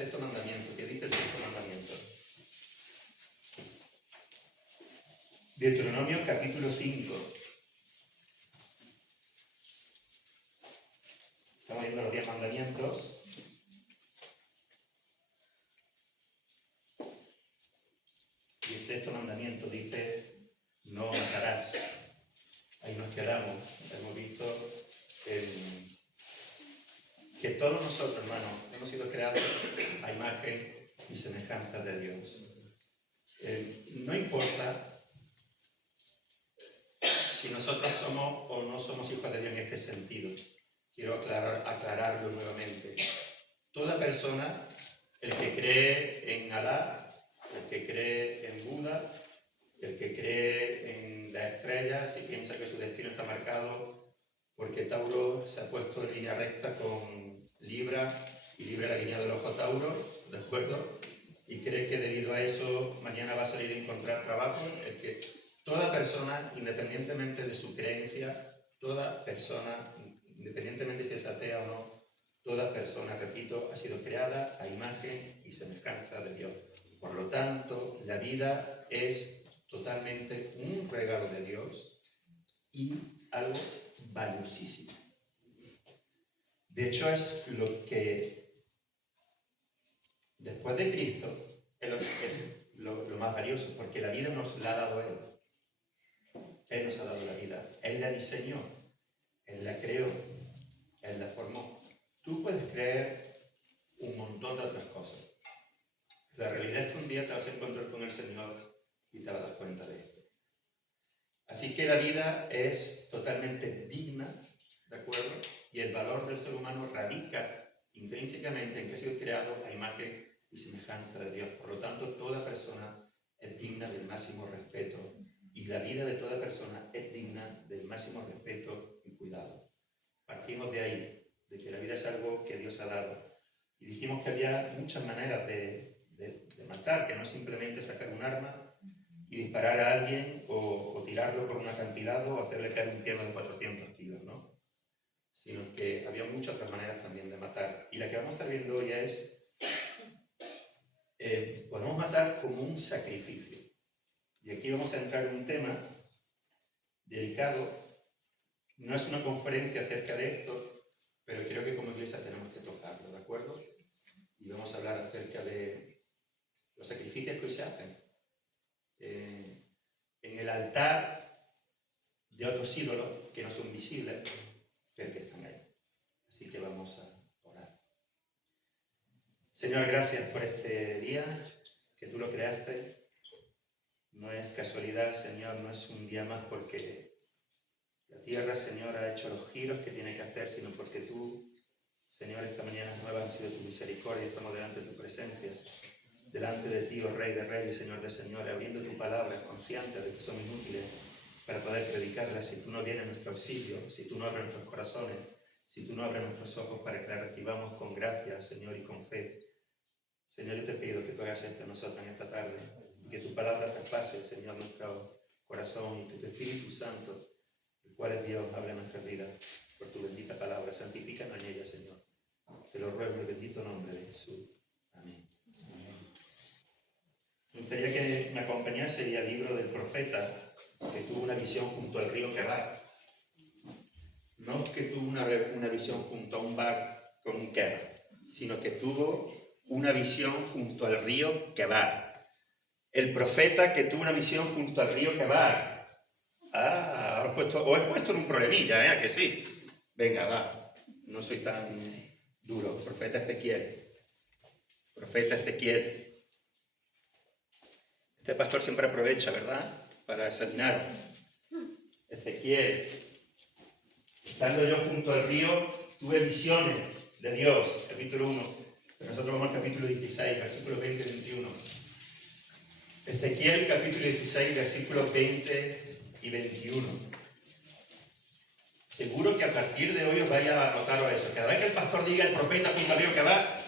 sexto mandamiento. ¿Qué dice el sexto mandamiento? Deuteronomio capítulo 5. Estamos viendo los 10 mandamientos. Y el sexto mandamiento dice: no matarás. Ahí nos quedamos. Hemos visto que todos nosotros, hermanos, hemos sido creados a imagen y semejanza de Dios. No importa si nosotros somos o no somos hijos de Dios en este sentido. Quiero aclararlo nuevamente. Toda persona, el que cree en Alá, el que cree en Buda, el que cree en las estrellas y piensa que su destino está marcado porque Tauro se ha puesto en línea recta con Libra y Libra la línea del ojo Tauro, ¿de acuerdo? Y cree que debido a eso mañana va a salir a encontrar trabajo. Es que toda persona, independientemente de su creencia, toda persona, independientemente si es atea o no, toda persona, repito, ha sido creada a imagen y semejanza de Dios. Por lo tanto, la vida es totalmente un regalo de Dios y algo valiosísimo. De hecho, es lo que después de Cristo es lo más valioso, porque la vida nos la ha dado Él. Él nos ha dado la vida. Él la diseñó, Él la creó, Él la formó. Tú puedes creer un montón de otras cosas. La realidad es que un día te vas a encontrar con el Señor y te vas a dar cuenta de esto. Así que la vida es totalmente digna, ¿de acuerdo? Y el valor del ser humano radica intrínsecamente en que ha sido creado a imagen y semejanza de Dios. Por lo tanto, toda persona es digna del máximo respeto y la vida de toda persona es digna del máximo respeto y cuidado. Partimos de ahí, de que la vida es algo que Dios ha dado. Y dijimos que había muchas maneras de matar, que no simplemente sacar un arma y disparar a alguien o tirarlo por un acantilado o hacerle caer un pierno de 400 kilos, ¿no? Sino que había muchas otras maneras también de matar. Y la que vamos a estar viendo hoy es, podemos matar como un sacrificio. Y aquí vamos a entrar en un tema delicado. No es una conferencia acerca de esto, pero creo que como iglesia tenemos que tocarlo, ¿de acuerdo? Y vamos a hablar acerca de los sacrificios que hoy se hacen en el altar de otros ídolos que no son visibles, pero que están ahí. Así que vamos a orar. Señor, gracias por este día, que tú lo creaste. No es casualidad, Señor, no es un día más porque la tierra, Señor, ha hecho los giros que tiene que hacer, sino porque tú, Señor, esta mañana nueva han sido tu misericordia. Estamos delante de tu presencia, delante de ti, oh Rey de Reyes, Señor de Señores, abriendo tu palabra, conscientes de que son inútiles para poder predicarla. Si tú no vienes a nuestro auxilio, si tú no abres nuestros corazones, si tú no abres nuestros ojos para que la recibamos con gracia, Señor, y con fe. Señor, yo te pido que tú hagas esto en nosotros en esta tarde, y que tu palabra traspase, Señor, nuestro corazón, y que tu Espíritu Santo, el cual es Dios, hable en nuestras vidas por tu bendita palabra. Santifícanos en ella, Señor. Te lo ruego en el bendito nombre de Jesús. Amén. Me gustaría que me acompañase al libro del profeta que tuvo una visión junto al río Quebar. No que tuvo una visión junto a un bar con un kebab, sino que tuvo una visión junto al río Quebar. El profeta que tuvo una visión junto al río Quebar. Os he puesto en un problemilla, ¿eh? ¿A que sí? Venga, va. No soy tan duro. Profeta Ezequiel. Profeta Ezequiel. Este pastor siempre aprovecha, ¿verdad?, para examinar. Ezequiel. Estando yo junto al río, tuve visiones de Dios. Capítulo 1. Pero nosotros vamos al capítulo 16, versículos 20 y 21. Ezequiel, capítulo 16, versículos 20 y 21. Seguro que a partir de hoy os vaya a notar eso. Cada vez que el pastor diga el profeta junto al río que va,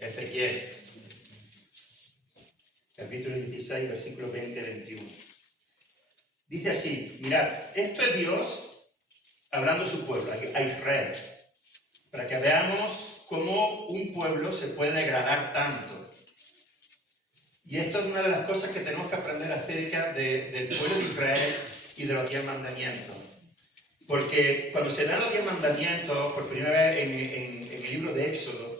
Ezequiel. Capítulo 16, versículos 20 y 21. Dice así: mirad, esto es Dios hablando a su pueblo, a Israel, para que veamos cómo un pueblo se puede degradar tanto. Y esto es una de las cosas que tenemos que aprender acerca del pueblo de Israel y de los 10 mandamientos. Porque cuando se dan los 10 mandamientos, por primera vez en el libro de Éxodo,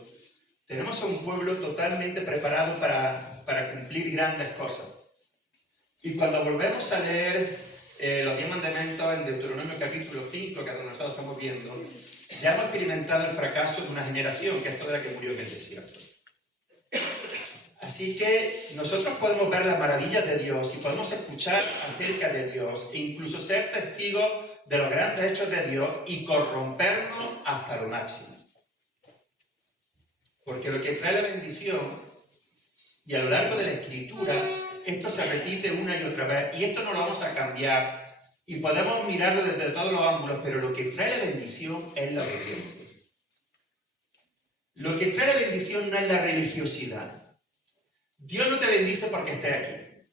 tenemos a un pueblo totalmente preparado para cumplir grandes cosas. Y cuando volvemos a leer los 10 mandamientos en Deuteronomio capítulo 5, que nosotros estamos viendo, ya hemos experimentado el fracaso de una generación, que es toda la que murió en el desierto. Así que nosotros podemos ver las maravillas de Dios y podemos escuchar acerca de Dios e incluso ser testigos de los grandes hechos de Dios y corrompernos hasta lo máximo. Porque lo que trae la bendición, y a lo largo de la Escritura, esto se repite una y otra vez, y esto no lo vamos a cambiar, y podemos mirarlo desde todos los ángulos, pero lo que trae la bendición es la obediencia. Lo que trae la bendición no es la religiosidad. Dios no te bendice porque estés aquí.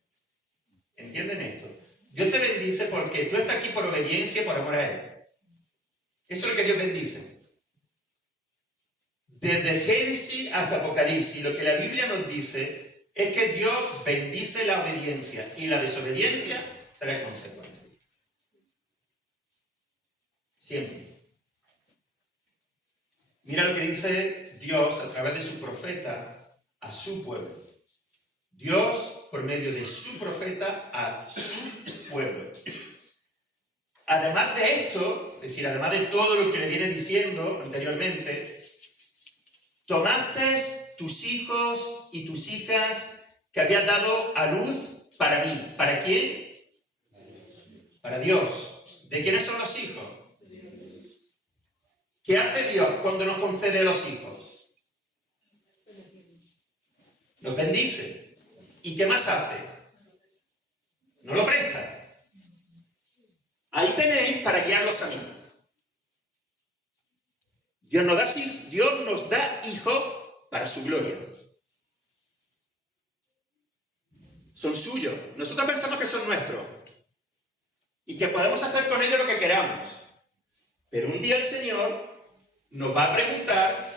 ¿Entienden esto? Dios te bendice porque tú estás aquí por obediencia y por amor a Él. Eso es lo que Dios bendice. Desde Génesis hasta Apocalipsis, lo que la Biblia nos dice es que Dios bendice la obediencia y la desobediencia trae consecuencias. Siempre. Mira lo que dice Dios a través de su profeta a su pueblo. Dios, por medio de su profeta, a su pueblo. Además de esto, es decir, además de todo lo que le viene diciendo anteriormente, tomaste tus hijos y tus hijas que habías dado a luz para mí. ¿Para quién? Para Dios. ¿De quiénes son los hijos? ¿Qué hace Dios cuando nos concede los hijos? Los bendice. ¿Y qué más hace? No lo presta. Ahí tenéis para guiarlos a mí. Dios nos da hijos para su gloria. Son suyos. Nosotros pensamos que son nuestros. Y que podemos hacer con ellos lo que queramos. Pero un día el Señor nos va a preguntar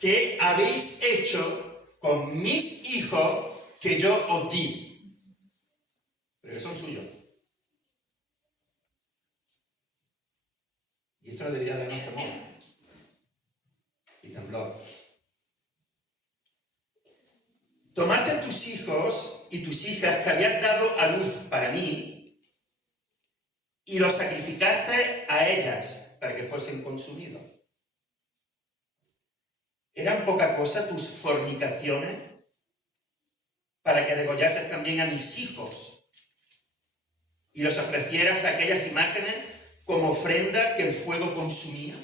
¿qué habéis hecho con mis hijos que yo os di? Pero que son suyos. Y esto debería darnos temor y temblor. Tomaste tus hijos y tus hijas que habías dado a luz para mí y los sacrificaste a ellas para que fuesen consumidos. ¿Eran poca cosa tus fornicaciones para que degollases también a mis hijos y los ofrecieras a aquellas imágenes como ofrenda que el fuego consumía?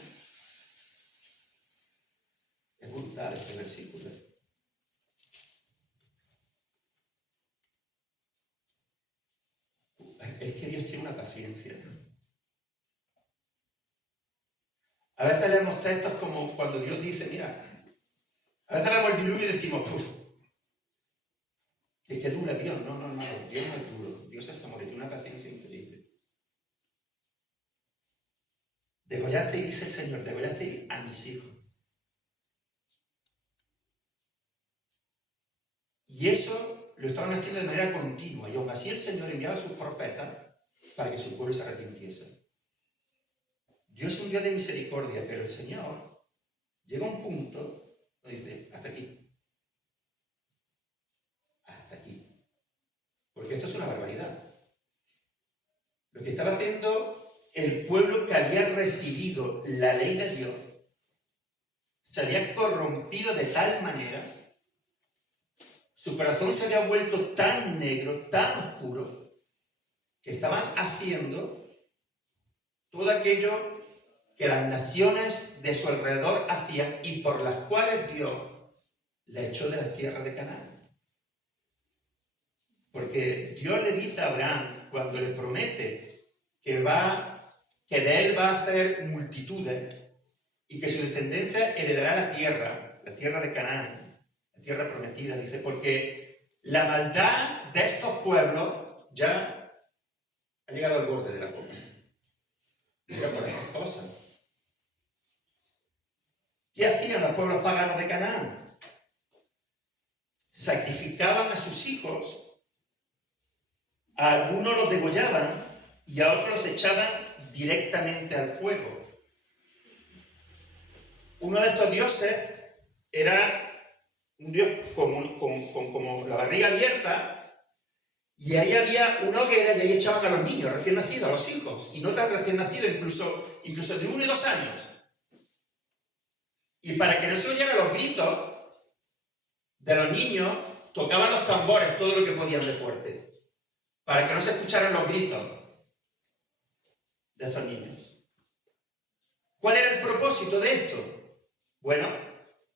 Es brutal este versículo. Es que Dios tiene una paciencia. A veces leemos textos como cuando Dios dice, mira, a veces vemos el diluvio y decimos, que dura Dios. No, hermano, Dios no es duro. Dios es amor y tiene una paciencia increíble. Degollaste, y dice el Señor, degollaste a mis hijos. Y eso lo estaban haciendo de manera continua. Y aún así el Señor enviaba a sus profetas para que su pueblo se arrepintiese. Dios es un Dios de misericordia, pero el Señor llega a un punto donde dice, hasta aquí. Hasta aquí. Porque esto es una barbaridad. Lo que estaba haciendo el pueblo que había recibido la ley de Dios se había corrompido de tal manera, su corazón se había vuelto tan negro, tan oscuro, que estaban haciendo todo aquello que las naciones de su alrededor hacían y por las cuales Dios le echó de las tierras de Canaán. Porque Dios le dice a Abraham, cuando le promete que de él va a hacer multitudes y que su descendencia heredará la tierra de Canaán, la tierra prometida, dice, porque la maldad de estos pueblos ya ha llegado al borde de la copa. Mira por estas cosas. ¿Qué hacían los pueblos paganos de Canaán? Sacrificaban a sus hijos, a algunos los degollaban y a otros los echaban directamente al fuego. Uno de estos dioses era un dios con la barriga abierta, y ahí había una hoguera y ahí echaban a los niños recién nacidos, a los hijos, y no tan recién nacidos, incluso de 1 y 2 años. Y para que no se oyeran los gritos de los niños, tocaban los tambores todo lo que podían de fuerte, para que no se escucharan los gritos de estos niños. ¿Cuál era el propósito de esto? Bueno,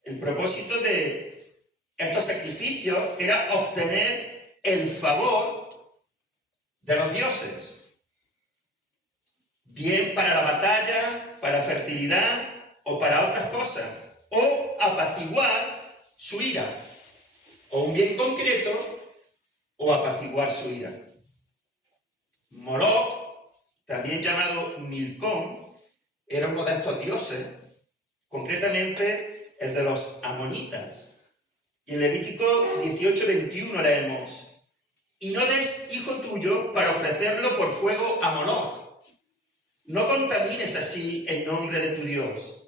el propósito de estos sacrificios era obtener el favor de los dioses, bien para la batalla, para la fertilidad o para otras cosas, o apaciguar su ira, o un bien concreto, o apaciguar su ira. Moloch, también llamado Milcón, era uno de estos dioses, concretamente el de los amonitas. Y en Levítico 18:21 leemos: y no des hijo tuyo para ofrecerlo por fuego a Moloch. No contamines así el nombre de tu Dios,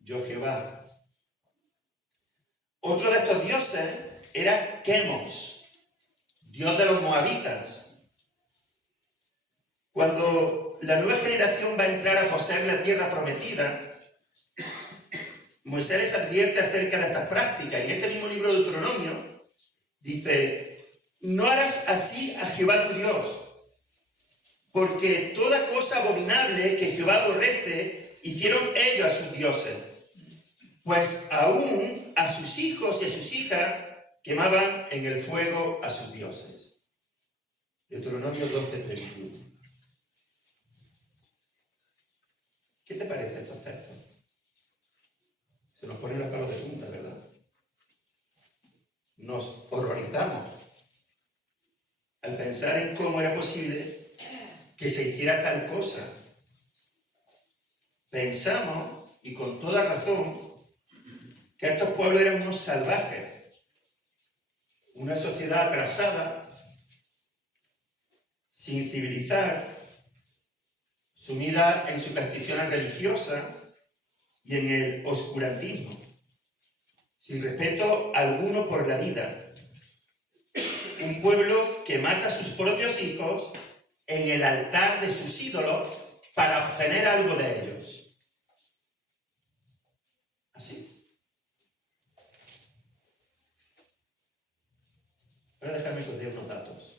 yo Jehová. Otro de estos dioses era Quemos, dios de los moabitas. Cuando la nueva generación va a entrar a poseer la tierra prometida, Moisés les advierte acerca de estas prácticas. Y en este mismo libro de Deuteronomio dice: no harás así a Jehová tu Dios, porque toda cosa abominable que Jehová aborrece hicieron ellos a sus dioses, pues aún a sus hijos y a sus hijas quemaban en el fuego a sus dioses. Deuteronomio 12:31. ¿Qué te parece estos textos? Se nos ponen los pelos de punta, ¿verdad? Nos horrorizamos al pensar en cómo era posible que se hiciera tal cosa. Pensamos, y con toda razón, que estos pueblos eran unos salvajes, una sociedad atrasada, sin civilizar, sumida en supersticiones religiosas y en el oscurantismo, sin respeto alguno por la vida. Un pueblo que mata a sus propios hijos en el altar de sus ídolos para obtener algo de ellos. Así. Voy a dejarme que os dé unos datos.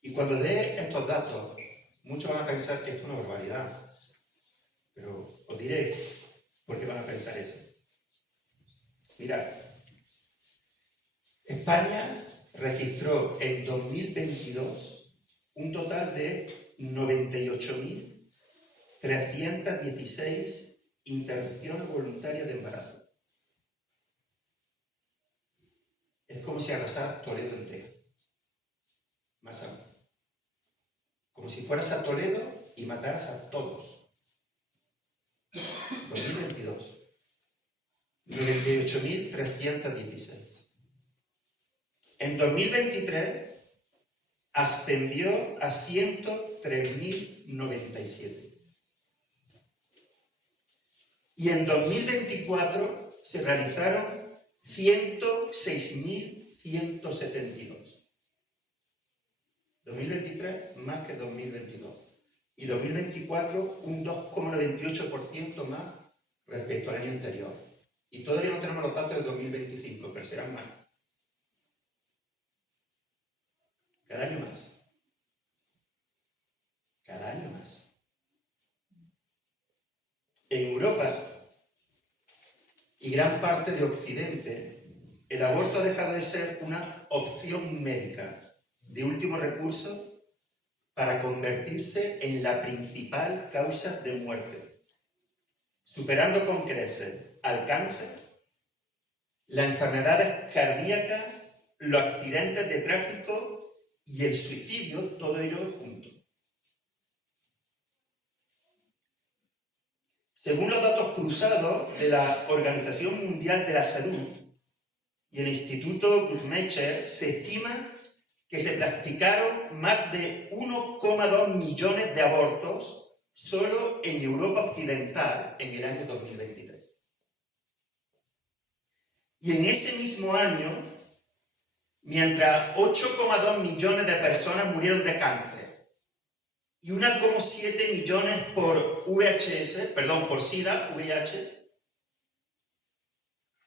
Y cuando dé estos datos, muchos van a pensar que esto es una barbaridad. Pero os diré por qué van a pensar eso. Mirad, España registró en 2022 un total de 98.316 interrupciones voluntarias de embarazo. Es como si arrasaras Toledo entero. Más aún. Como si fueras a Toledo y mataras a todos. 2022. 98.316. En 2023 ascendió a 103.097. Y en 2024 se realizaron 106.172. 2023 más que 2022. Y 2024 un 2,98% más respecto al año anterior. Y todavía no tenemos los datos del 2025, pero serán más. Cada año más. Cada año más. En Europa y gran parte de Occidente, el aborto ha dejado de ser una opción médica de último recurso para convertirse en la principal causa de muerte, superando con creces al cáncer, las enfermedades cardíacas, los accidentes de tráfico y el suicidio, todo ello junto. Según los datos cruzados de la Organización Mundial de la Salud y el Instituto Guttmacher, se estima que se practicaron más de 1,2 millones de abortos solo en Europa Occidental en el año 2023. Y en ese mismo año, mientras 8,2 millones de personas murieron de cáncer y 1,7 millones por SIDA, VIH,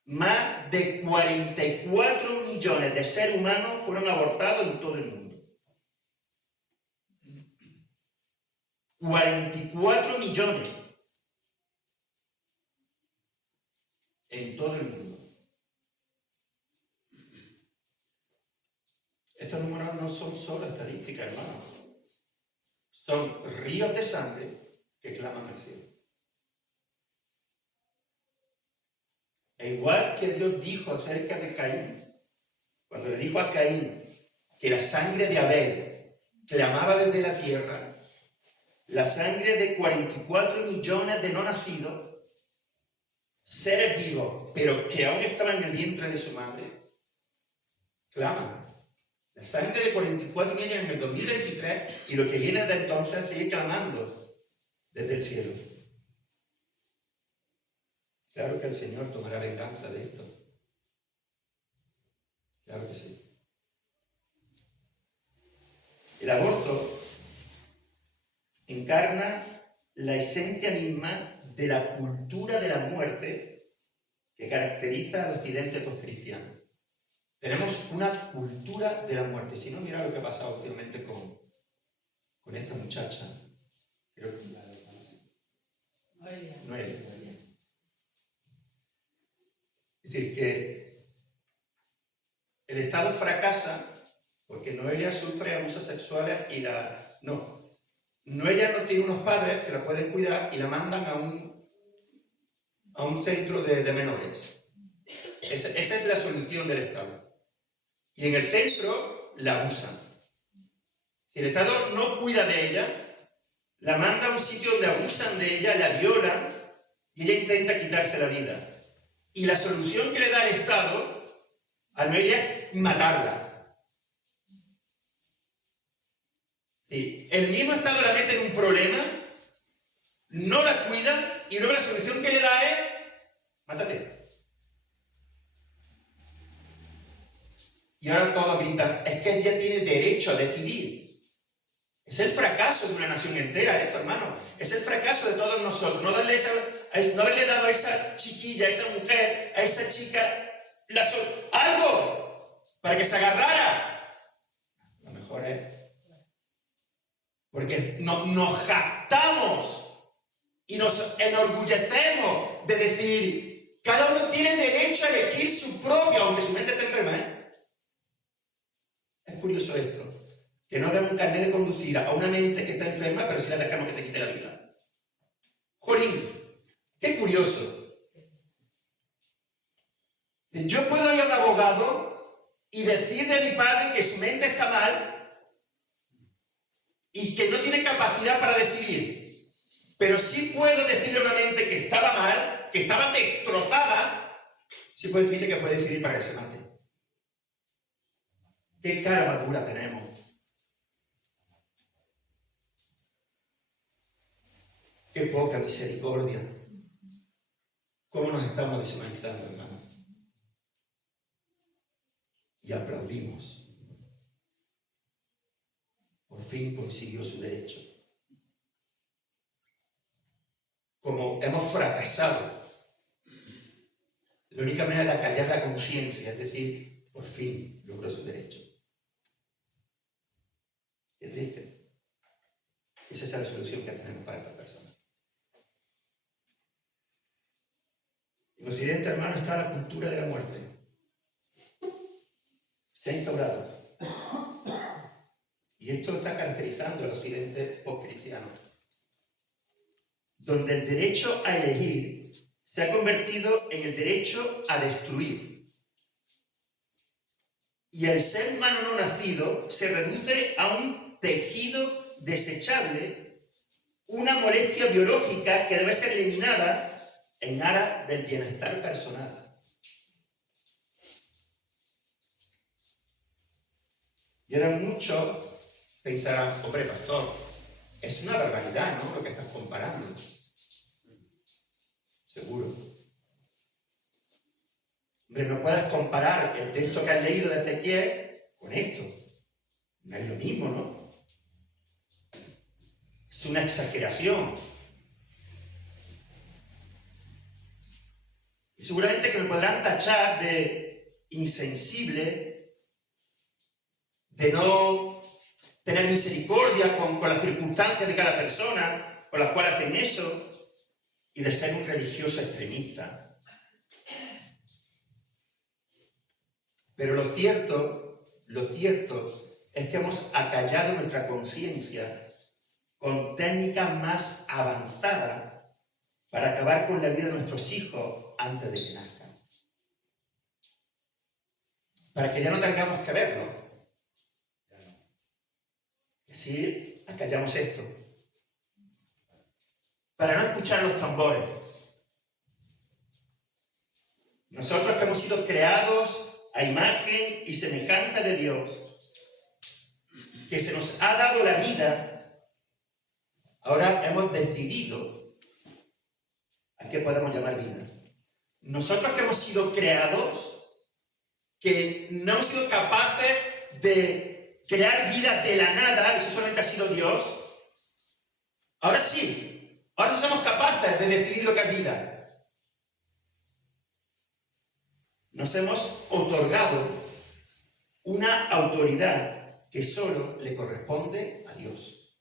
más de 44 millones de seres humanos fueron abortados en todo el mundo. 44 millones en todo el mundo. Estos números no son solo estadísticas, hermanos. Son ríos de sangre que claman al cielo. E igual que Dios dijo acerca de Caín, cuando le dijo a Caín que la sangre de Abel clamaba desde la tierra, la sangre de 44 millones de no nacidos, seres vivos, pero que aún estaban en el vientre de su madre, claman. La sangre de 44 millones en el 2023 y lo que viene de entonces sigue clamando desde el cielo. Claro que el Señor tomará venganza de esto. Claro que sí. El aborto encarna la esencia misma de la cultura de la muerte que caracteriza al occidente postcristiano. Tenemos una cultura de la muerte. Si no, mira lo que ha pasado últimamente con esta muchacha. Creo que Noelia. Es decir, que el Estado fracasa porque Noelia sufre abusos sexuales y Noelia no tiene unos padres que la pueden cuidar y la mandan a un centro de menores. Esa es la solución del Estado. Y en el centro la abusan. Si el Estado no cuida de ella, la manda a un sitio donde abusan de ella, la violan y ella intenta quitarse la vida. Y la solución que le da el Estado a Noelia es matarla. Y el mismo Estado la mete en un problema, no la cuida y luego la solución que le da es mátate. Y ahora todos gritan, es que ella tiene derecho a decidir. Es el fracaso de una nación entera esto, hermano. Es el fracaso de todos nosotros. No haberle dado a esa chiquilla, a esa mujer, a esa chica, algo para que se agarrara. Lo mejor es, porque nos jactamos y nos enorgullecemos de decir, cada uno tiene derecho a elegir su propio, aunque su mente esté enferma, ¿eh? Es curioso esto, que no damos un carnet de conducir a una mente que está enferma, pero sí la dejamos que se quite la vida. Jorín, qué curioso. Yo puedo ir a un abogado y decir de mi padre que su mente está mal y que no tiene capacidad para decidir, pero sí puedo decirle a una mente que estaba mal, que estaba destrozada, sí puedo decirle que puede decidir para que se mate. ¿Qué cara madura tenemos? Qué poca misericordia. ¿Cómo nos estamos deshumanizando, hermano? Y aplaudimos. Por fin consiguió su derecho. Como hemos fracasado, la única manera de acallar la conciencia es decir, por fin logró su derecho. Qué triste. Esa es la solución que tenemos para estas personas. En Occidente, hermano, está la cultura de la muerte. Se ha instaurado. Y esto está caracterizando al Occidente postcristiano, donde el derecho a elegir se ha convertido en el derecho a destruir. Y el ser humano no nacido se reduce a un tejido desechable una molestia biológica que debe ser eliminada en aras del bienestar personal. Y ahora muchos pensarán, hombre, pastor, es una barbaridad, ¿no?, lo que estás comparando. Seguro. Hombre, no puedes comparar el texto que has leído de Ezequiel con esto. No es lo mismo, ¿no? Es una exageración. Y seguramente que me podrán tachar de insensible, de no tener misericordia con las circunstancias de cada persona con las cuales hacen eso, y de ser un religioso extremista. Pero lo cierto es que hemos acallado nuestra conciencia con técnicas más avanzadas para acabar con la vida de nuestros hijos antes de que nazcan. Para que ya no tengamos que verlo. Así acallamos esto. Para no escuchar los tambores. Nosotros que hemos sido creados a imagen y semejanza de Dios, que se nos ha dado la vida, ahora hemos decidido a qué podemos llamar vida. Nosotros que hemos sido creados, que no hemos sido capaces de crear vida de la nada, eso solamente ha sido Dios, ahora sí somos capaces de decidir lo que es vida. Nos hemos otorgado una autoridad que solo le corresponde a Dios.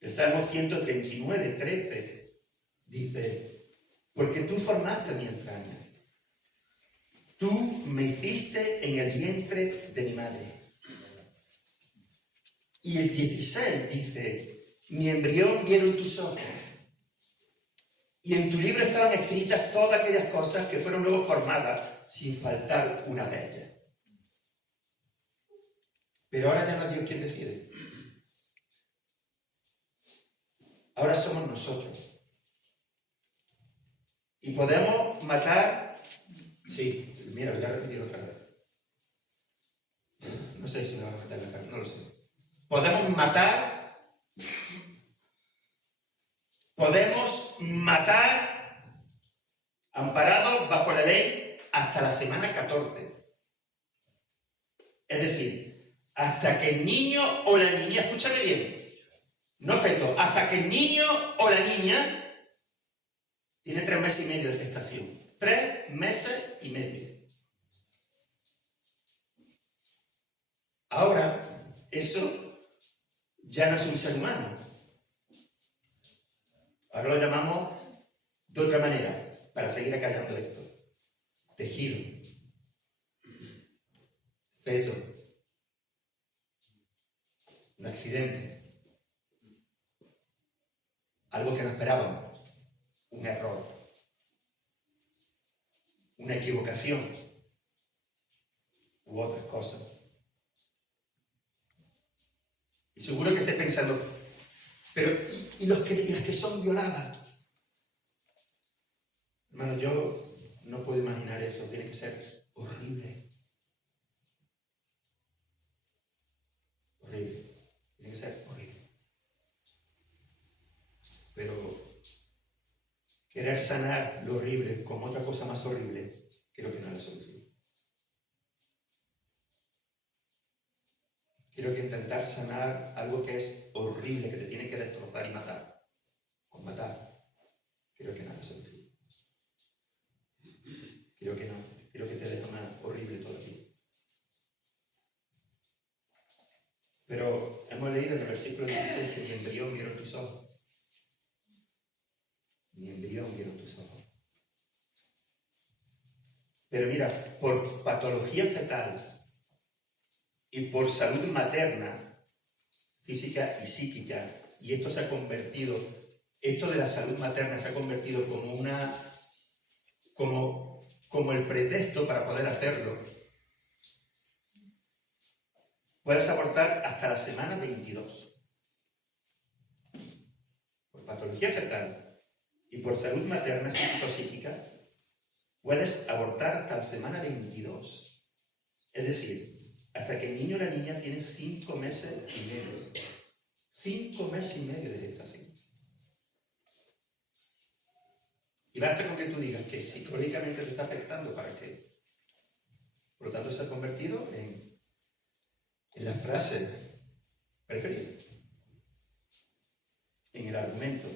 El Salmo 139, 13 dice: porque tú formaste mi entraña, tú me hiciste en el vientre de mi madre. Y el 16 dice: mi embrión vieron tus ojos, y en tu libro estaban escritas todas aquellas cosas que fueron luego formadas, sin faltar una de ellas. Pero ahora ya no es Dios quien decide. Ahora somos nosotros. Y podemos matar. Sí, mira, voy a repetir otra vez. No sé si me van a matar en la cara, no lo sé. Podemos matar amparados bajo la ley hasta la semana 14. Es decir, hasta que el niño o la niña, escúchame bien, no feto, hasta que el niño o la niña tiene 3 meses y medio de gestación. 3 meses y medio. Ahora, eso ya no es un ser humano. Ahora lo llamamos de otra manera, para seguir acallando esto. Tejido. Feto. Un accidente. Algo que no esperábamos. Un error. Una equivocación. U otras cosas. Y seguro que estés pensando, pero ¿y las que son violadas? Hermano, yo no puedo imaginar eso. Tiene que ser horrible. Horrible. Tiene que ser horrible. Pero querer sanar lo horrible con otra cosa más horrible, creo que no es la solución. Quiero que intentar sanar algo que es horrible, que te tiene que destrozar y matar. Con matar, creo que no es la solución. Creo que no. Creo que te deja una horrible todavía. Pero hemos leído en el versículo 16 que mi embrión vieron tus ojos. Mi embrión vieron tus ojos. Pero mira, por patología fetal y por salud materna, física y psíquica, y esto de la salud materna se ha convertido como el pretexto para poder hacerlo. puedes abortar hasta la semana 22. Por patología fetal y por salud materna físico-psíquica, puedes abortar hasta la semana 22. Es decir, hasta que el niño o la niña tiene 5 meses y medio. 5 meses y medio de gestación. Y basta con que tú digas que psicológicamente te está afectando para que, por lo tanto, se ha convertido en la frase preferida, en el argumento,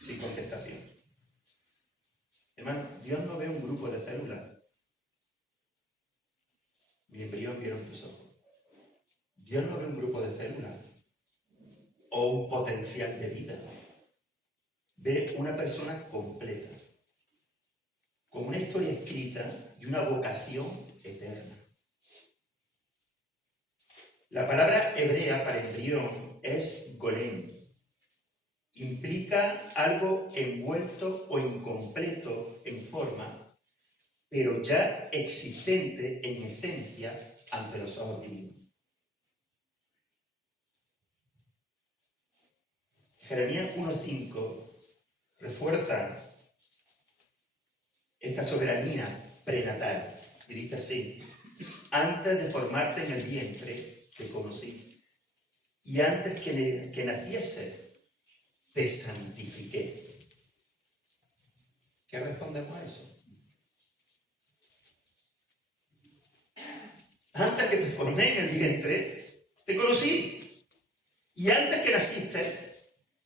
sin contestación. Hermano, Dios no ve un grupo de células. Mi embrión vieron tus ojos. Dios no ve un grupo de células o un potencial de vida. Ve una persona completa, con una historia escrita y una vocación eterna. La palabra hebrea para embrión es golem. Implica algo envuelto o incompleto en forma, pero ya existente en esencia ante los ojos divinos. Jeremías 1:5 refuerza esta soberanía prenatal y dice así: antes de formarte en el vientre te conocí, y antes que naciese te santifiqué. ¿Qué respondemos a eso? Antes que te formé en el vientre te conocí, y antes que naciste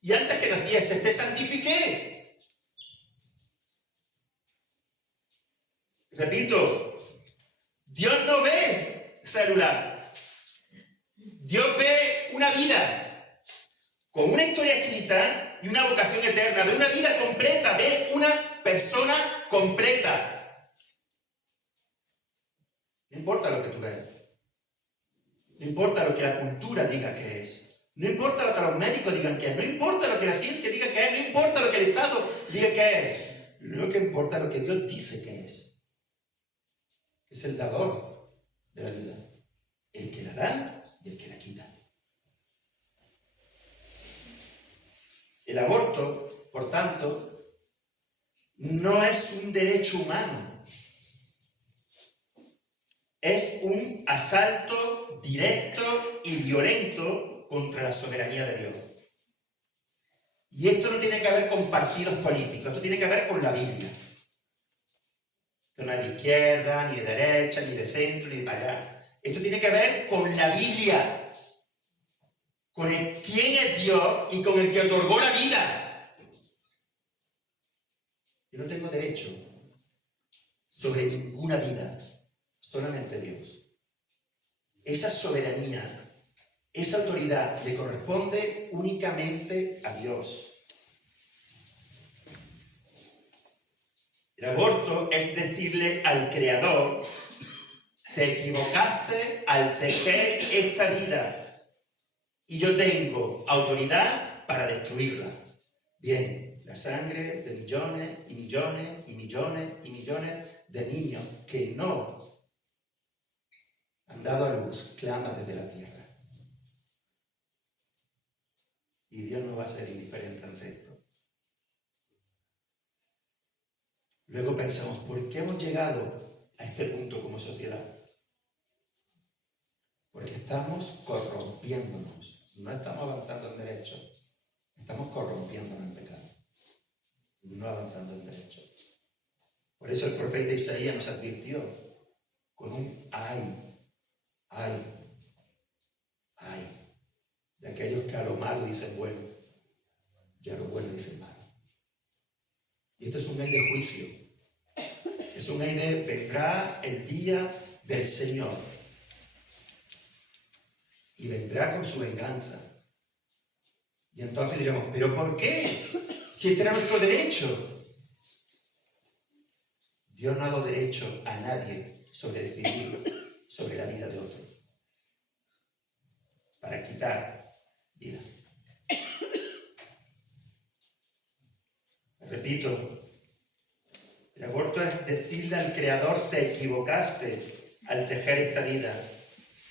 y antes que naciese te santifiqué. Repito, Dios no ve celular. Dios ve una vida con una historia escrita y una vocación eterna. Ve una vida completa, ve una persona completa. No importa lo que tú veas. No importa lo que la cultura diga que es. No importa lo que los médicos digan que es. No importa lo que la ciencia diga que es. No importa lo que el Estado diga que es. Lo que importa es lo que Dios dice que es. Es el dador de la vida. El que la da y el que la quita. El aborto, por tanto, no es un derecho humano. Es un asalto directo y violento contra la soberanía de Dios. Y esto no tiene que ver con partidos políticos, esto tiene que ver con la Biblia. Esto no es de izquierda, ni de derecha, ni de centro, ni de para allá. Esto tiene que ver con la Biblia, con quién es Dios y con el que otorgó la vida. Yo no tengo derecho sobre ninguna vida, solamente Dios. Esa soberanía, esa autoridad le corresponde únicamente a Dios. El aborto es decirle al Creador: te equivocaste al tejer esta vida y yo tengo autoridad para destruirla. Bien, la sangre de millones y millones y millones y millones de niños que no han dado a luz clama desde la tierra. Y Dios no va a ser indiferente ante esto. Luego pensamos, ¿por qué hemos llegado a este punto como sociedad? Porque estamos corrompiéndonos. No estamos avanzando en derecho. Estamos corrompiéndonos en pecado. No avanzando en derecho. Por eso el profeta Isaías nos advirtió con un ay de aquellos que a lo malo dicen bueno y a lo bueno dicen malo. Y esto es un ay de juicio. Es un ay de vendrá el día del Señor y vendrá con su venganza. Y entonces diremos, ¿pero por qué? Si este era nuestro derecho. Dios no ha dado derecho a nadie sobre decidir sobre la vida de otro, para quitar vida. Repito, el aborto es decirle al Creador: te equivocaste al tejer esta vida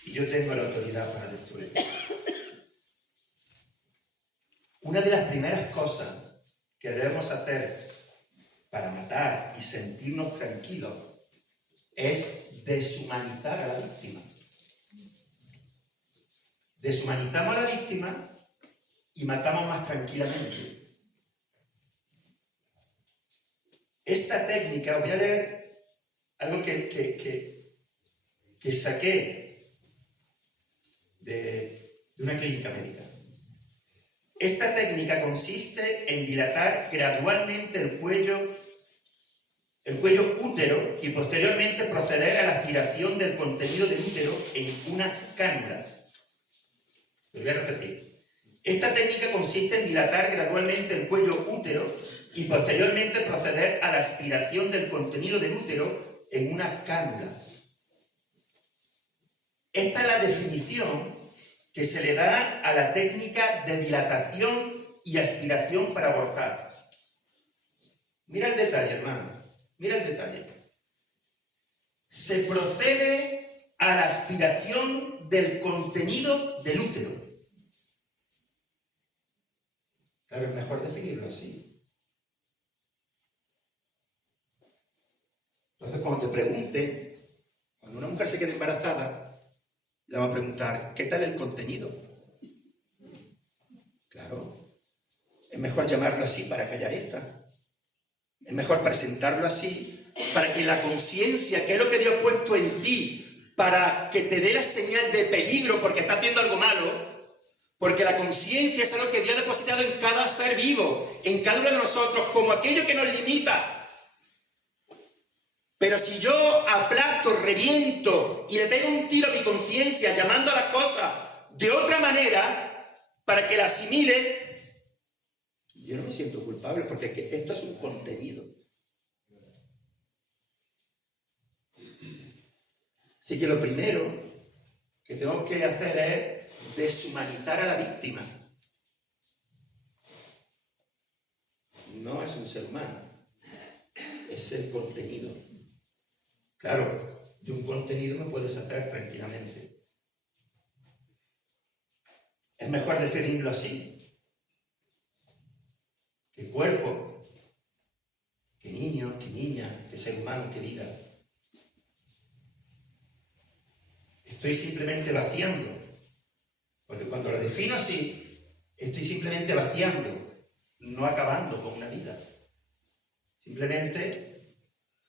y yo tengo la autoridad para destruir. Una de las primeras cosas que debemos hacer para matar y sentirnos tranquilos es deshumanizar a la víctima. Deshumanizamos a la víctima y matamos más tranquilamente. Esta técnica, os voy a leer algo que saqué de una clínica médica. Esta técnica consiste en dilatar gradualmente el cuello útero y posteriormente proceder a la aspiración del contenido del útero en una cánula. Lo voy a repetir. Esta técnica consiste en dilatar gradualmente el cuello útero y posteriormente proceder a la aspiración del contenido del útero en una cánula. Esta es la definición que se le da a la técnica de dilatación y aspiración para abortar. Mira el detalle, hermano. Mira el detalle. Se procede a la aspiración del contenido del útero. Claro, es mejor definirlo así. Entonces, cuando te pregunten, cuando una mujer se quede embarazada, le va a preguntar, ¿qué tal el contenido? Claro, es mejor llamarlo así para callar esta. Es mejor presentarlo así para que la conciencia, que es lo que Dios ha puesto en ti, para que te dé la señal de peligro porque está haciendo algo malo, porque la conciencia es algo que Dios ha depositado en cada ser vivo, en cada uno de nosotros, como aquello que nos limita. Pero si yo aplasto, reviento y le pego un tiro a mi conciencia llamando a las cosas de otra manera para que la asimile, yo no me siento culpable porque esto es un contenido. Así que lo primero que tengo que hacer es deshumanizar a la víctima. No es un ser humano, es el contenido. Claro, de un contenido me puedes hacer tranquilamente. Es mejor definirlo así. Que cuerpo, que niño, que niña, que ser humano, que vida. Estoy simplemente vaciando. Porque cuando lo defino así, estoy simplemente vaciando, no acabando con una vida. Simplemente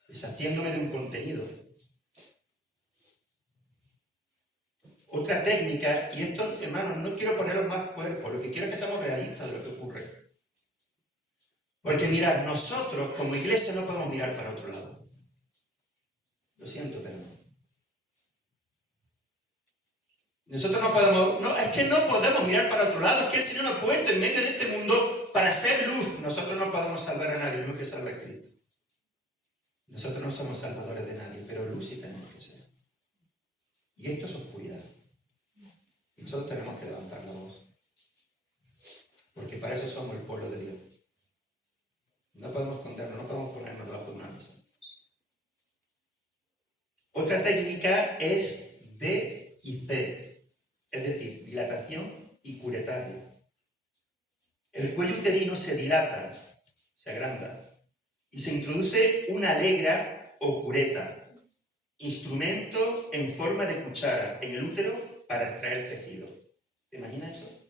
deshaciéndome de un contenido. Otra técnica, y esto, hermanos, no quiero poneros más cuerpo, lo que quiero es que seamos realistas de lo que ocurre. Porque mirad, nosotros como iglesia no podemos mirar para otro lado. Lo siento, pero no. Nosotros no podemos, es que no podemos mirar para otro lado, es que el Señor nos ha puesto en medio de este mundo para ser luz. Nosotros no podemos salvar a nadie, luz que salva a Cristo. Nosotros no somos salvadores de nadie, pero luz sí tenemos que ser. Y esto es oscuridad. Y nosotros tenemos que levantar la voz. Porque para eso somos el pueblo de Dios. No podemos escondernos, no podemos ponernos debajo de una mesa. Otra técnica es D y C, es decir, dilatación y curetaje. El cuello uterino se dilata, se agranda, y se introduce una alegra o cureta, instrumento en forma de cuchara en el útero para extraer tejido. ¿Te imaginas eso?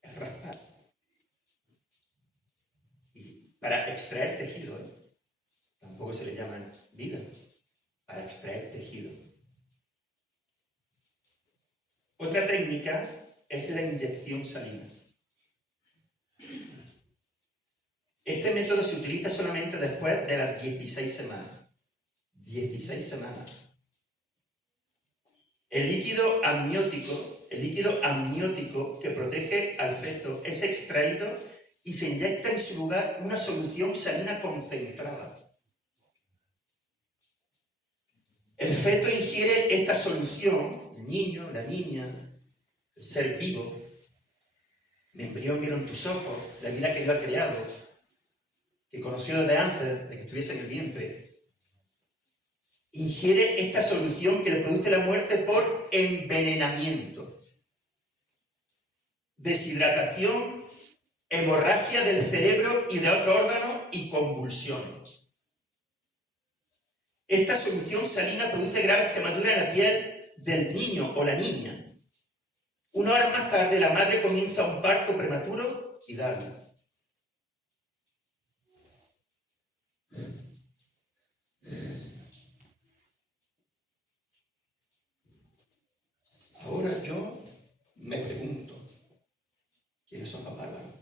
Es raspar. Y para extraer tejido, tampoco se le llaman vida, para extraer tejido. Otra técnica es la inyección salina. Este método se utiliza solamente después de las 16 semanas. 16 semanas. El líquido amniótico que protege al feto es extraído y se inyecta en su lugar una solución salina concentrada. El feto ingiere esta solución, el niño, la niña, el ser vivo. Mi embrión vieron tus ojos, la vida que Dios ha creado, que conoció desde antes de que estuviese en el vientre. ingiere esta solución que le produce la muerte por envenenamiento, deshidratación, hemorragia del cerebro y de otros órganos y convulsiones. Esta solución salina produce graves quemaduras en la piel del niño o la niña. 1 hora más tarde, la madre comienza un parto prematuro y da a luz. Ahora yo me pregunto, ¿quiénes son los bárbaros?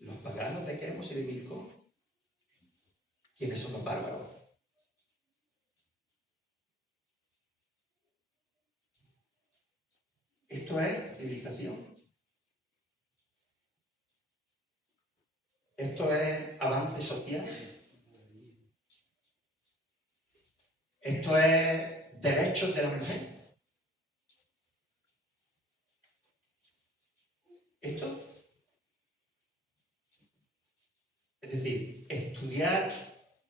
¿Los paganos de Quemos y de Milcó? ¿Quiénes son los bárbaros? Esto es civilización. Esto es avance social. Esto es derechos de la mujer. Esto, es decir, estudiar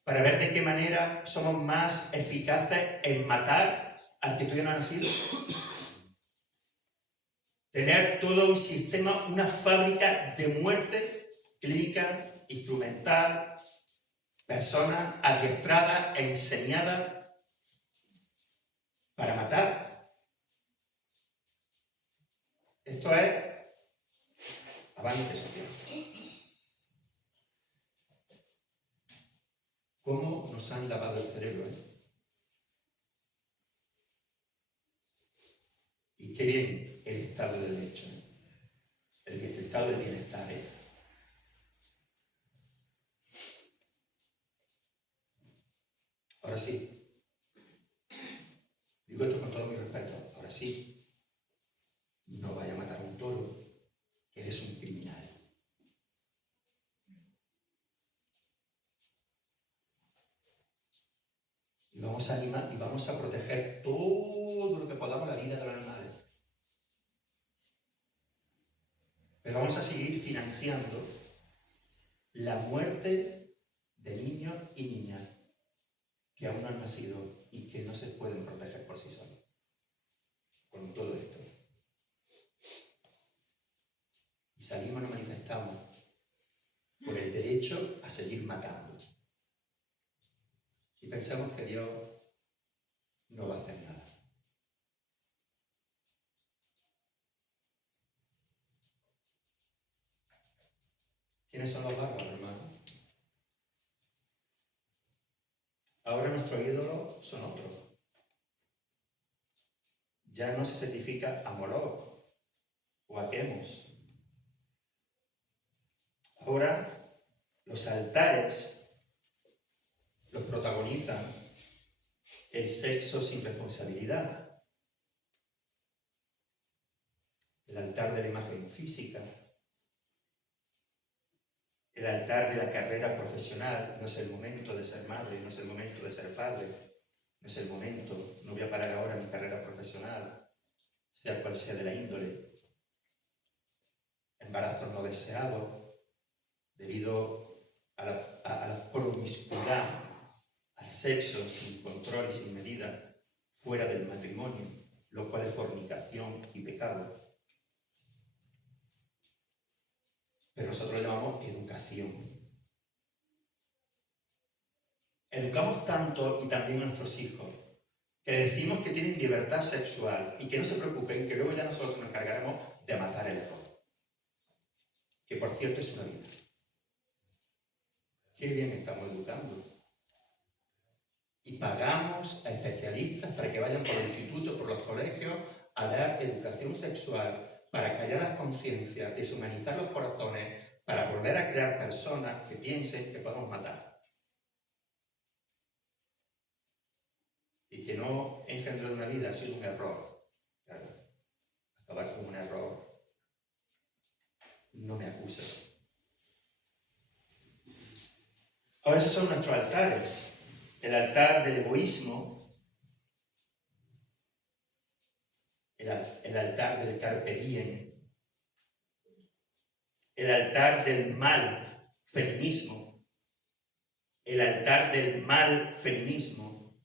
para ver de qué manera somos más eficaces en matar al que todavía no ha nacido. Tener todo un sistema, una fábrica de muerte clínica, instrumental, personas adiestradas, enseñadas para matar. Esto es avance social. ¿Cómo nos han lavado el cerebro? Y qué bien el estado del derecho, el estado del bienestar. Ahora sí, digo esto con todo mi respeto, ahora sí, no vaya a matar a un toro, que eres un criminal. Y vamos a animar y vamos a proteger todo lo que podamos la vida de los animales. Pero vamos a seguir financiando la muerte de niños y niñas que aún no han nacido y que no se pueden proteger por sí solos. Con todo esto. Y salimos y nos manifestamos por el derecho a seguir matando. Y pensamos que Dios no va a hacer nada. ¿Quiénes son los bárbaros, hermanos? Ahora nuestros ídolos son otros. Ya no se sacrifica a Moloch o a Quemos. Ahora los altares los protagonizan el sexo sin responsabilidad, el altar de la imagen física, el altar de la carrera profesional. No es el momento de ser madre, no es el momento de ser padre, no es el momento, no voy a parar ahora mi carrera profesional, sea cual sea de la índole. Embarazos no deseados debido a la promiscuidad, al sexo sin control y sin medida fuera del matrimonio, lo cual es fornicación y pecado. Pero nosotros lo llamamos educación. Educamos tanto y también a nuestros hijos, que decimos que tienen libertad sexual y que no se preocupen, que luego ya nosotros nos encargaremos de matar el error. Que por cierto es una vida. Qué bien estamos educando. Y pagamos a especialistas para que vayan por los institutos, por los colegios, a dar educación sexual, para callar las conciencias, deshumanizar los corazones, para volver a crear personas que piensen que podemos matar. Y que no engendro de una vida ha sido un error. Claro, acabar con un error no me acusa. Ahora esos son nuestros altares. El altar del egoísmo, el altar del carpe diem, el altar del mal feminismo, el altar del mal feminismo,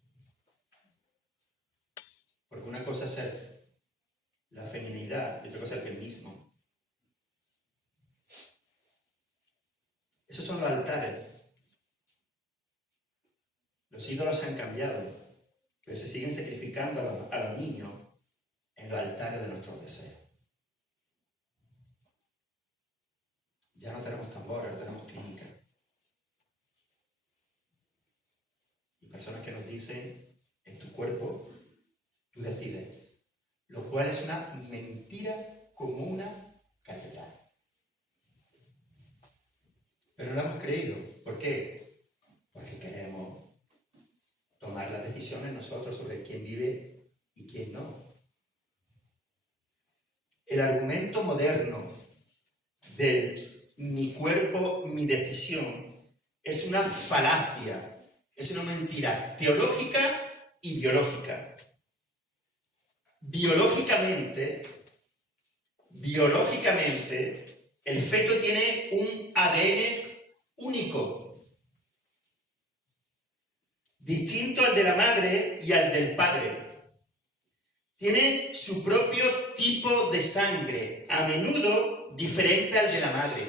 porque una cosa es la feminidad y otra cosa es el feminismo. Esos son los altares. Los ídolos se han cambiado, pero se siguen sacrificando a los niños en los altares de nuestros deseos. Ya no tenemos tambores, no tenemos clínica. Y personas que nos dicen, en tu cuerpo, tú decides. Lo cual es una mentira como una catedral. Pero no lo hemos creído. ¿Por qué? Porque queremos tomar las decisiones nosotros sobre quién vive y quién no. El argumento moderno de mi cuerpo, mi decisión, es una falacia, es una mentira teológica y biológica. Biológicamente, el feto tiene un ADN único, distinto al de la madre y al del padre. Tiene su propio tipo de sangre, a menudo diferente al de la madre.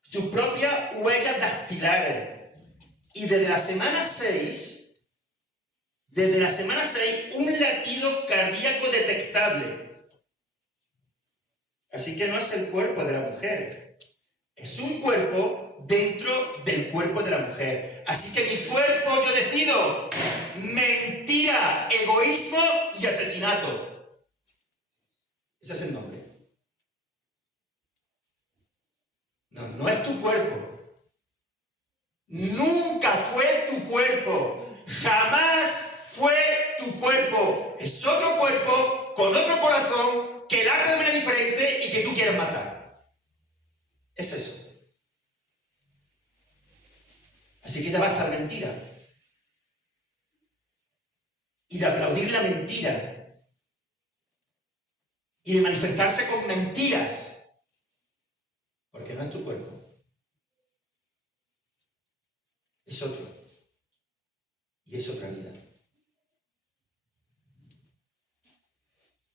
Sus propias huellas dactilares. Y desde la semana 6, un latido cardíaco detectable. Así que no es el cuerpo de la mujer. Es un cuerpo dentro del cuerpo de la mujer. Así que mi cuerpo, yo decido, mentira, egoísmo y asesinato. Ese es el nombre. No, no es tu cuerpo. Nunca fue tu cuerpo. Jamás fue tu cuerpo. Es otro cuerpo con otro corazón que late de manera diferente y que tú quieres matar. Es eso. Así que ya basta de mentira. Y de aplaudir la mentira. Y de manifestarse con mentiras. Porque no es tu cuerpo. Es otro. Y es otra vida.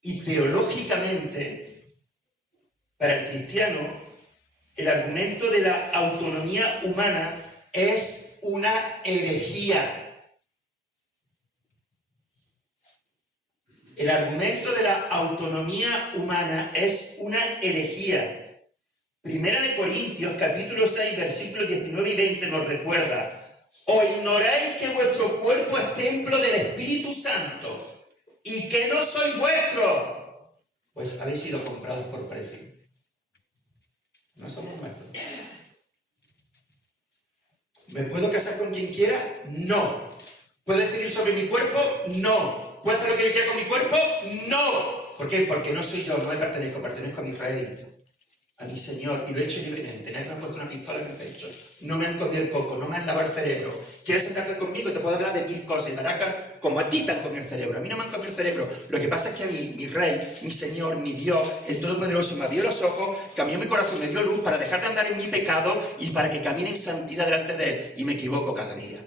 Y teológicamente, para el cristiano, el argumento de la autonomía humana es una herejía. El argumento de la autonomía humana es una herejía. Primera de Corintios, capítulo 6, versículos 19 y 20 nos recuerda: ¿o ignoráis que vuestro cuerpo es templo del Espíritu Santo y que no sois vuestros? Pues habéis sido comprados por precio. No somos nuestros. ¿Me puedo casar con quien quiera? No. ¿Puedo decidir sobre mi cuerpo? No. ¿Puedo hacer lo que yo quiera con mi cuerpo? No. ¿Por qué? Porque no soy yo, no me pertenezco a mi rey, a mi Señor, y lo he hecho libremente. Nadie me ha puesto una pistola en el pecho, no me han comido el coco, no me han lavado el cerebro. ¿Quieres sentarte conmigo? Te puedo hablar de 1000 cosas, y Maraca, como a ti te han comido el cerebro. A mí no me han comido el cerebro. Lo que pasa es que a mí, mi rey, mi Señor, mi Dios, el Todopoderoso, me abrió los ojos, cambió mi corazón, me dio luz para dejar de andar en mi pecado y para que camine en santidad delante de Él. Y me equivoco cada día.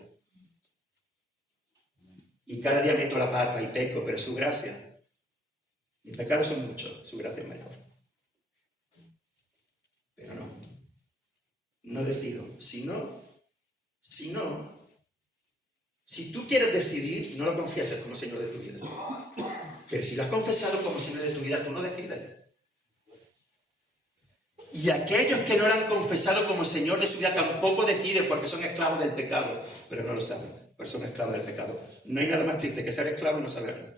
Y cada día meto la pata y peco, pero su gracia. Mis pecados son muchos, su gracia es menor. Pero no decido. Si tú quieres decidir, no lo confieses como Señor de tu vida. Pero si lo has confesado como Señor de tu vida, tú no decides. Y aquellos que no lo han confesado como Señor de su vida tampoco deciden, porque son esclavos del pecado, pero no lo saben, pero son esclavos del pecado. No hay nada más triste que ser esclavo y no saberlo.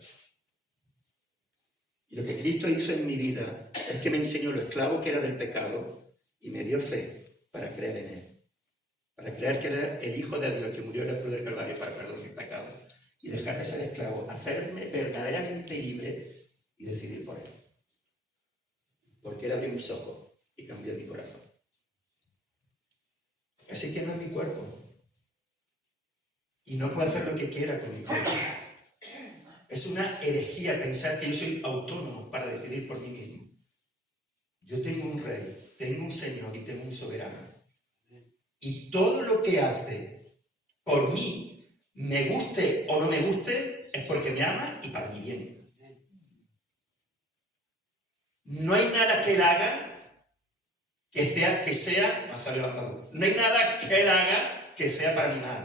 Y lo que Cristo hizo en mi vida es que me enseñó lo esclavo que era del pecado y me dio fe para creer en Él. Para creer que era el Hijo de Dios que murió en la cruz del Calvario para perdonar mis pecados. Y dejar de ser esclavo, hacerme verdaderamente libre y decidir por Él. Porque Él abrió mis ojos y cambió mi corazón. Así que no es mi cuerpo. Y no puedo hacer lo que quiera con mi cuerpo. Es una herejía pensar que yo soy autónomo para decidir por mí mismo. Yo tengo un rey, tengo un Señor y tengo un soberano. Y todo lo que hace por mí, me guste o no me guste, es porque me ama y para mi bien. No hay nada que él haga que sea, no hay nada que él haga que sea para mi mal.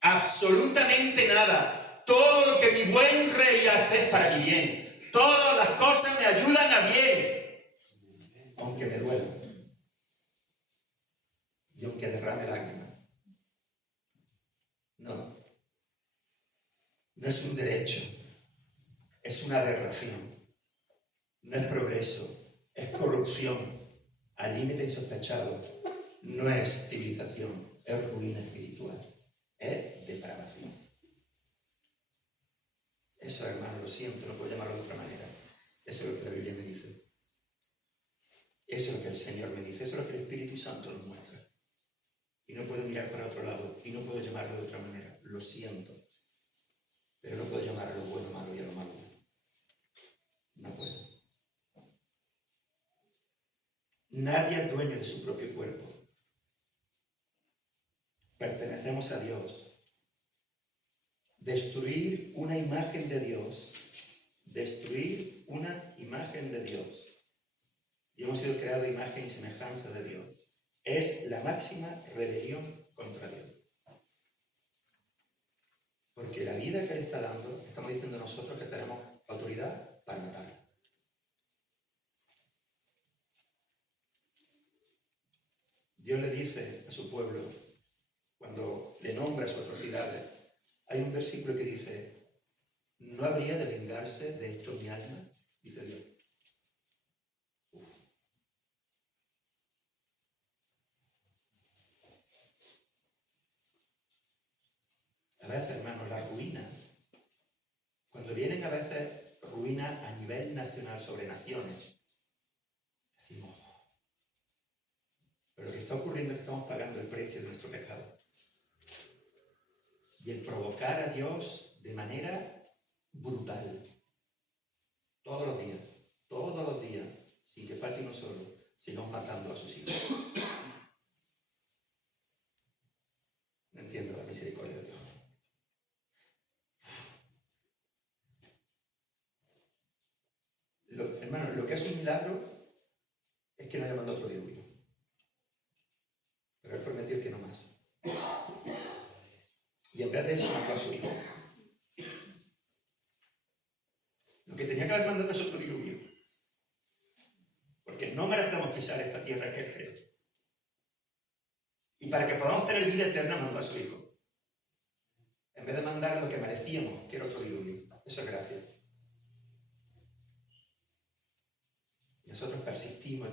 Absolutamente nada. Todo lo que mi buen rey hace es para mi bien. Todas las cosas me ayudan a bien. Aunque me duela. Y aunque derrame lágrimas. No. No es un derecho. Es una aberración. No es progreso. Es corrupción. Al límite insospechado. No es civilización. Es ruina espiritual. Es depravación. Eso, hermano, lo siento, no puedo llamarlo de otra manera. Eso es lo que la Biblia me dice. Eso es lo que el Señor me dice. Eso es lo que el Espíritu Santo nos muestra. Y no puedo mirar para otro lado. Y no puedo llamarlo de otra manera. Lo siento. Pero no puedo llamar a lo bueno malo y a lo malo. No puedo. Nadie es dueño de su propio cuerpo. Pertenecemos a Dios. Destruir una imagen de Dios. Destruir una imagen de Dios. Y hemos sido creados a imagen y semejanza de Dios. Es la máxima rebelión contra Dios. Porque la vida que Él está dando, estamos diciendo nosotros que tenemos autoridad para matar. Dios le dice a su pueblo, cuando le nombra sus atrocidades, hay un versículo que dice, ¿no habría de vengarse de esto mi alma? Dice Dios. A veces, hermanos, la ruina, cuando vienen a veces ruinas a nivel nacional sobre naciones, decimos, pero lo que está ocurriendo es que estamos pagando el precio de nuestro pecado. Y el provocar a Dios de manera brutal. Todos los días, sin que falte uno solo, sigamos matando a sus hijos. No entiendo la misericordia de Dios. Hermano, lo que es un milagro es que no haya mandado otro diluvio. Pero Él prometió que no más. Y en vez de eso mandó a su hijo. Lo que tenía que haber mandado es otro diluvio. Porque no merecemos pisar esta tierra que Él creó. Y para que podamos tener vida eterna mandó a su hijo. En vez de mandar lo que merecíamos, que era otro diluvio. Eso es gracia. Y nosotros persistimos.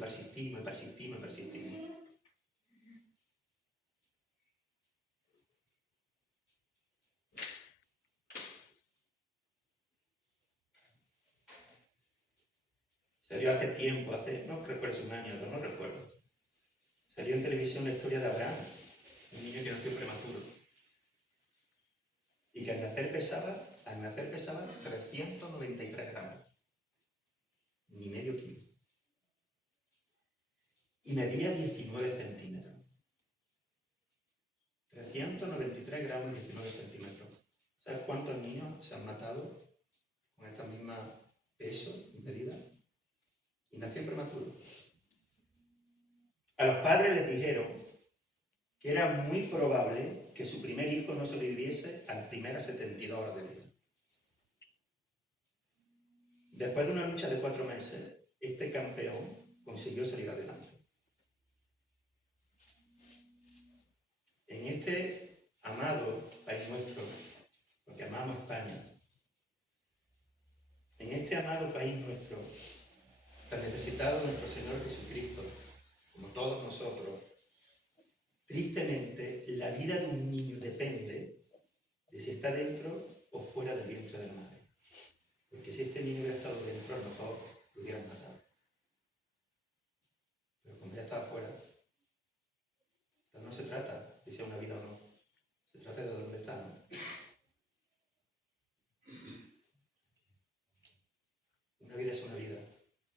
Salió hace tiempo, no recuerdo si un año o dos, no recuerdo. Salió en televisión la historia de Abraham, un niño que nació prematuro. Y que al nacer pesaba 393 gramos. Ni medio kilo. Y medía 19 centímetros. 393 gramos y 19 centímetros. ¿Sabes cuántos niños se han matado con esta misma peso y medida? Y nació prematuro. A los padres les dijeron que era muy probable que su primer hijo no sobreviviese a las primeras 72 horas de vida. Después de una lucha de 4 meses, este campeón consiguió salir adelante. En este amado país nuestro, porque amamos España, en este amado país nuestro, tan necesitado de nuestro Señor Jesucristo, como todos nosotros, tristemente la vida de un niño depende de si está dentro o fuera del vientre de la madre. Porque si este niño hubiera estado dentro, a lo mejor lo hubieran matado. Pero como ya estaba fuera, entonces no se trata de si es una vida o no, se trata de dónde está, ¿no? Una vida es una vida,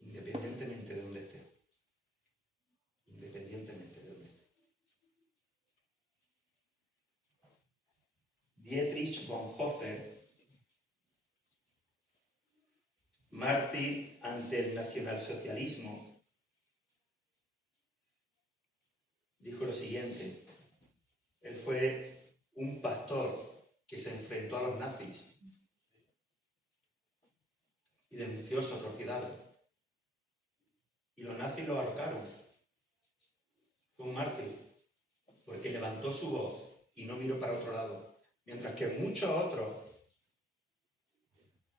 independientemente de dónde esté. Independientemente de dónde esté. Dietrich Bonhoeffer, mártir ante el nacionalsocialismo, dijo lo siguiente. Él fue un pastor que se enfrentó a los nazis y denunció su atrocidad. Y los nazis lo ahorcaron. Fue un mártir, porque levantó su voz y no miró para otro lado. Mientras que muchos otros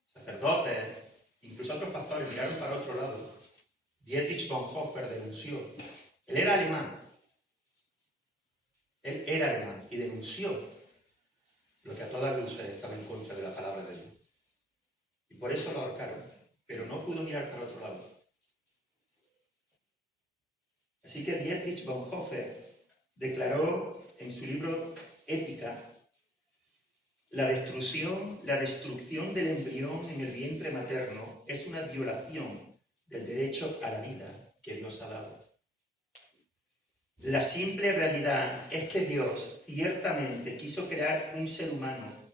sacerdotes, incluso otros pastores, miraron para otro lado. Dietrich Bonhoeffer denunció. Él era alemán. Él era alemán y denunció lo que a todas luces estaba en contra de la palabra de Dios. Y por eso lo ahorcaron, pero no pudo mirar para otro lado. Así que Dietrich Bonhoeffer declaró en su libro Ética la destrucción del embrión en el vientre materno es una violación del derecho a la vida que Dios ha dado. La simple realidad es que Dios ciertamente quiso crear un ser humano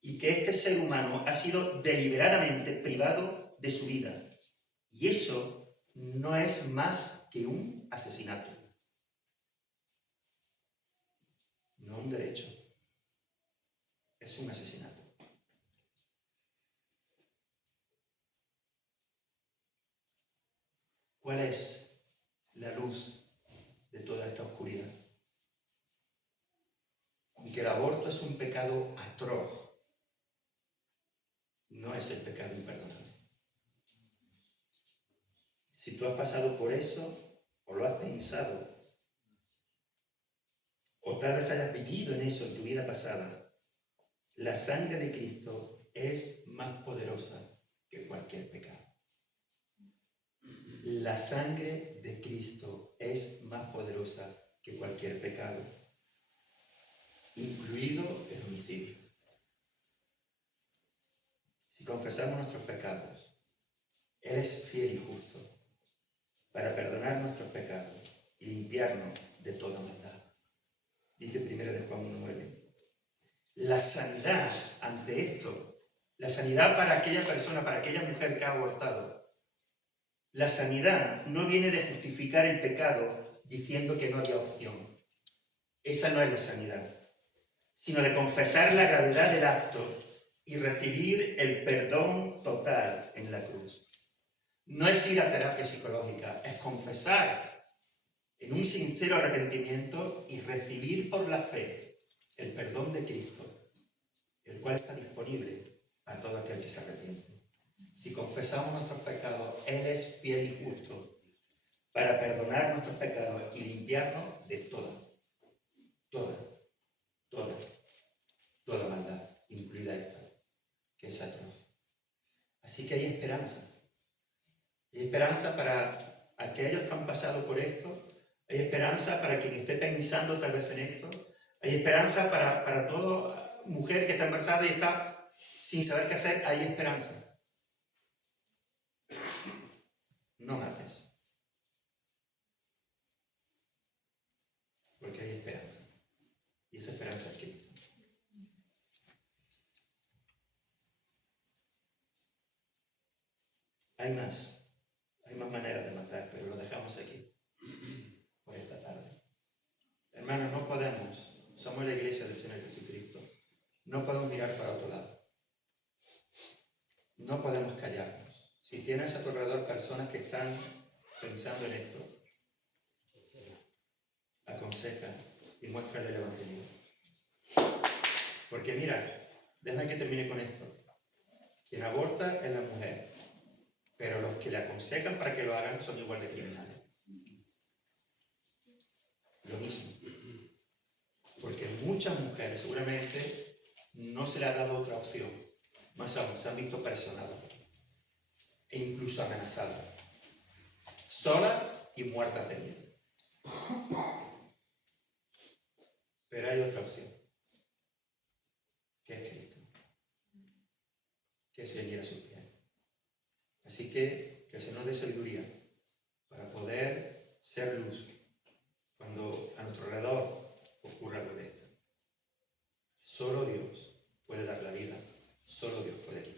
y que este ser humano ha sido deliberadamente privado de su vida. Y eso no es más que un asesinato. No un derecho. Es un asesinato. ¿Cuál es la luz de toda esta oscuridad? Aunque el aborto es un pecado atroz, no es el pecado imperdonable. Si tú has pasado por eso, o lo has pensado, o tal vez hayas vivido en eso en tu vida pasada, la sangre de Cristo es más poderosa que cualquier pecado. La sangre de Cristo es más poderosa que cualquier pecado, incluido el homicidio. Si confesamos nuestros pecados, Él es fiel y justo para perdonar nuestros pecados y limpiarnos de toda maldad. Dice 1 de Juan 1:9. La sanidad ante esto, la sanidad para aquella persona, para aquella mujer que ha abortado, la sanidad no viene de justificar el pecado diciendo que no había opción. Esa no es la sanidad, sino de confesar la gravedad del acto y recibir el perdón total en la cruz. No es ir a terapia psicológica, es confesar en un sincero arrepentimiento y recibir por la fe el perdón de Cristo, el cual está disponible a todo aquel que se arrepiente. Si confesamos nuestros pecados, Él es fiel y justo para perdonar nuestros pecados y limpiarnos de toda maldad, incluida esta, que es atroz. Así que hay esperanza. Hay esperanza para aquellos que han pasado por esto. Hay esperanza para quien esté pensando tal vez en esto. Hay esperanza para toda mujer que está embarazada y está sin saber qué hacer. Hay esperanza. No mates. Porque hay esperanza. Y esa esperanza es Cristo. Hay más maneras de matar, pero lo dejamos aquí por esta tarde. Hermanos, no podemos, somos la iglesia del Señor Jesucristo, no podemos mirar para otro lado. No podemos callarnos. Si tienes a tu alrededor personas que están pensando en esto, aconseja y muéstrale el Evangelio. Porque mira, déjame que termine con esto. Quien aborta es la mujer, pero los que le aconsejan para que lo hagan son igual de criminales. Lo mismo. Porque muchas mujeres seguramente no se le ha dado otra opción. Más aún, se han visto presionadas e incluso amenazadas. Solas y muertas de miedo. Pero hay otra opción. Que es Cristo. Que es venir a sus pies. Así que el Señor dé sabiduría para poder ser luz cuando a nuestro alrededor ocurra algo de esto. Solo Dios puede dar la vida, solo Dios puede quitarla.